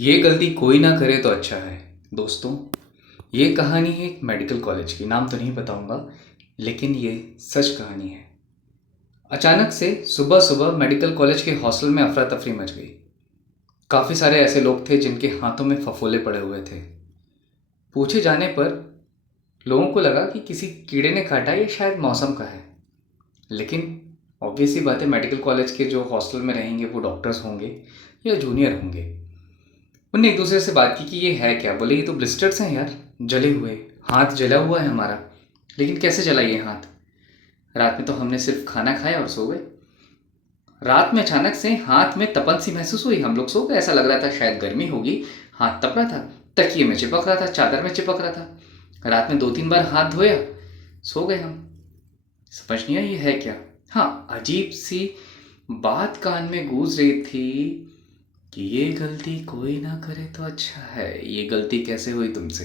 ये गलती कोई ना करे तो अच्छा है। दोस्तों, ये कहानी है एक मेडिकल कॉलेज की। नाम तो नहीं बताऊंगा, लेकिन ये सच कहानी है। अचानक से सुबह सुबह मेडिकल कॉलेज के हॉस्टल में अफरा तफरी मच गई। काफ़ी सारे ऐसे लोग थे जिनके हाथों में फफोले पड़े हुए थे। पूछे जाने पर लोगों को लगा कि किसी कीड़े ने काटा या शायद मौसम का है। लेकिन ऑब्वियस सी बात है, मेडिकल कॉलेज के जो हॉस्टल में रहेंगे वो डॉक्टर्स होंगे या जूनियर होंगे। उनने एक दूसरे से बात की कि ये है क्या। बोले ये तो ब्लिस्टर्स हैं यार, जले हुए। हाथ जला हुआ है हमारा। लेकिन कैसे जला ये हाथ? रात में तो हमने सिर्फ खाना खाया और सो गए। रात में अचानक से हाथ में तपन सी महसूस हुई। हम लोग सो गए, ऐसा लग रहा था शायद गर्मी होगी। हाथ तप रहा था, तकिए में चिपक रहा था, चादर में चिपक रहा था। रात में 2-3 बार हाथ धोया, सो गए हम। समझ नहीं आया ये है क्या। हाँ, अजीब सी बात कान में गूंज रही थी कि ये गलती कोई ना करे तो अच्छा है। ये गलती कैसे हुई तुमसे?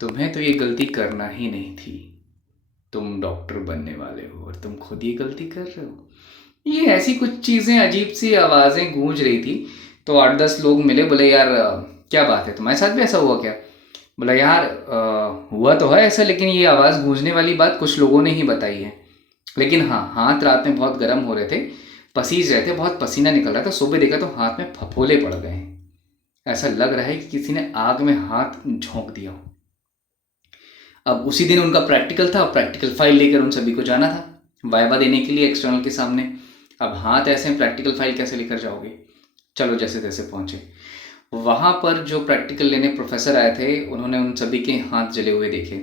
तुम्हें तो ये गलती करना ही नहीं थी। तुम डॉक्टर बनने वाले हो और तुम खुद ये गलती कर रहे हो। ये ऐसी कुछ चीज़ें, अजीब सी आवाज़ें गूंज रही थी। तो 8-10 लोग मिले, बोले यार क्या बात है, तुम्हारे साथ भी ऐसा हुआ क्या? बोला यार हुआ तो है ऐसा, लेकिन ये आवाज़ गूंजने वाली बात कुछ लोगों ने ही बताई है। लेकिन हाँ, हाथ रात में बहुत गर्म हो रहे थे, पसीज रहे थे, बहुत पसीना निकल रहा था। सुबह देखा तो हाथ में फफोले पड़ गए हैं। ऐसा लग रहा है कि किसी ने आग में हाथ झोंक दिया हो। अब उसी दिन उनका प्रैक्टिकल था, प्रैक्टिकल फाइल लेकर उन सभी को जाना था वाइवा देने के लिए एक्सटर्नल के सामने। अब हाथ ऐसे प्रैक्टिकल फाइल कैसे लेकर जाओगे? चलो जैसे तैसे पहुंचे। वहाँ पर जो प्रैक्टिकल लेने प्रोफेसर आए थे, उन्होंने उन सभी के हाथ जले हुए देखे।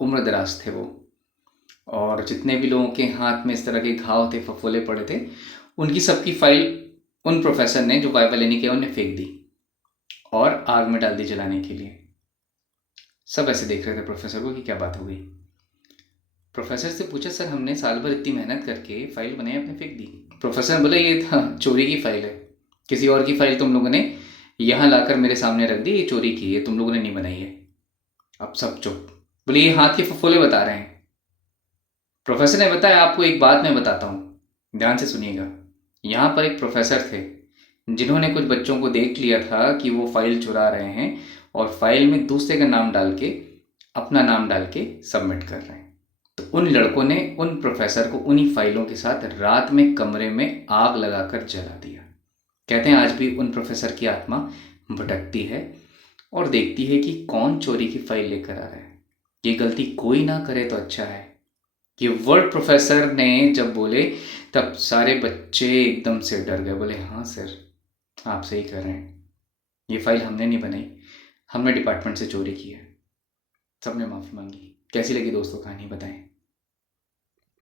उम्र दराज थे वो। और जितने भी लोगों के हाथ में इस तरह के घाव थे, फफोले पड़े थे, उनकी सबकी फाइल उन प्रोफेसर ने जो वाइवा लेने के उन्हें फेंक दी और आग में डाल दी जलाने के लिए। सब ऐसे देख रहे थे प्रोफेसर को कि क्या बात हो गई। प्रोफेसर से पूछा, सर हमने साल भर इतनी मेहनत करके फाइल बनाई, आपने फेंक दी। प्रोफेसर बोले ये चोरी की फाइल है। किसी और की फाइल तुम लोगों ने यहाँ लाकर मेरे सामने रख दी, ये चोरी की है, तुम लोगों ने नहीं बनाई है। अब सब चुप। बोले ये हाथ के फफोले बता रहे हैं। प्रोफेसर ने बताया, आपको एक बात मैं बताता हूँ, ध्यान से सुनिएगा। यहाँ पर एक प्रोफेसर थे जिन्होंने कुछ बच्चों को देख लिया था कि वो फाइल चुरा रहे हैं और फाइल में दूसरे का नाम डाल के, अपना नाम डाल के सबमिट कर रहे हैं। तो उन लड़कों ने उन प्रोफेसर को उन्हीं फाइलों के साथ रात में कमरे में आग लगाकर जला दिया। कहते हैं आज भी उन प्रोफेसर की आत्मा भटकती है और देखती है कि कौन चोरी की फाइल लेकर आ रहा है। ये गलती कोई ना करे तो अच्छा है। ये वर्ड प्रोफेसर ने जब बोले तब सारे बच्चे एकदम से डर गए। बोले हाँ सर, आप सही कर रहे हैं, ये फाइल हमने नहीं बनाई, हमने डिपार्टमेंट से चोरी की है। सबने माफ़ी मांगी। कैसी लगी दोस्तों कहानी, बताएं।